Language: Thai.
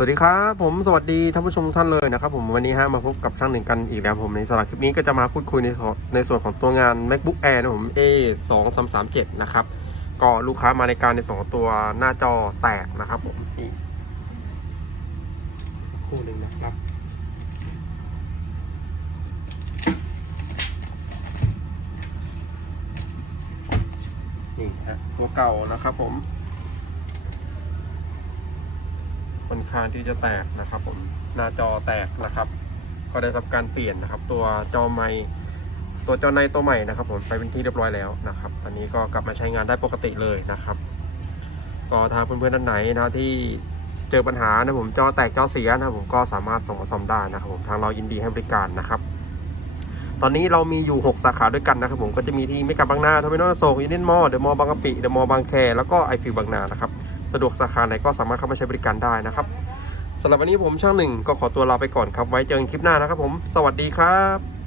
สวัสดีครับผมสวัสดีท่านผู้ชมท่านเลยนะครับผมวันนี้ฮะมาพบกับช่างหนึ่งกันอีกแล้วผมในสำหรับคลิปนี้ก็จะมาพูดคุยในในส่วนของตัวงาน macbook air นะผม a 2 3 3 7นะครับก็ลูกค้ามาในการในส่วนของตัวหน้าจอแตกนะครับผมนี่สักคู่หนึ่งนะครับนี่ฮะตัวเก่านะครับผม ค่อนข้างที่จะแตกนะครับ ผมหน้าจอแตกนะครับ ก็ได้ทำการเปลี่ยนนะครับ ตัวจอไม้ตัวจอในตัวใหม่นะครับ ผมไปเป็นที่เรียบร้อยแล้วนะครับ ตอนนี้ก็กลับมาใช้งานได้ปกติเลยนะครับ ก็ทางเพื่อนๆท่านไหนนะที่เจอปัญหานะผมจอแตกจอเสียนะผมก็สามารถส่งมาซ่อมได้นะครับ ผมทางเรายินดีให้บริการนะครับตอนนี้เรามีอยู่ 6 สาขาด้วยกันนะครับผมก็จะมีที่เมกะบางนาทอมินอลโศกยูเนียนมอเดอะมอบางกะปิเดอะมอบางแคแล้วก็ไอฟิวบางนานะครับ สะดวกสาขาไหนก็สามารถเข้ามาใช้บริการได้นะครับสำหรับวันนี้ผมช่างหนึ่งก็ขอตัวลาไปก่อนครับ ไว้เจอกันคลิปหน้านะครับผม สวัสดีครับ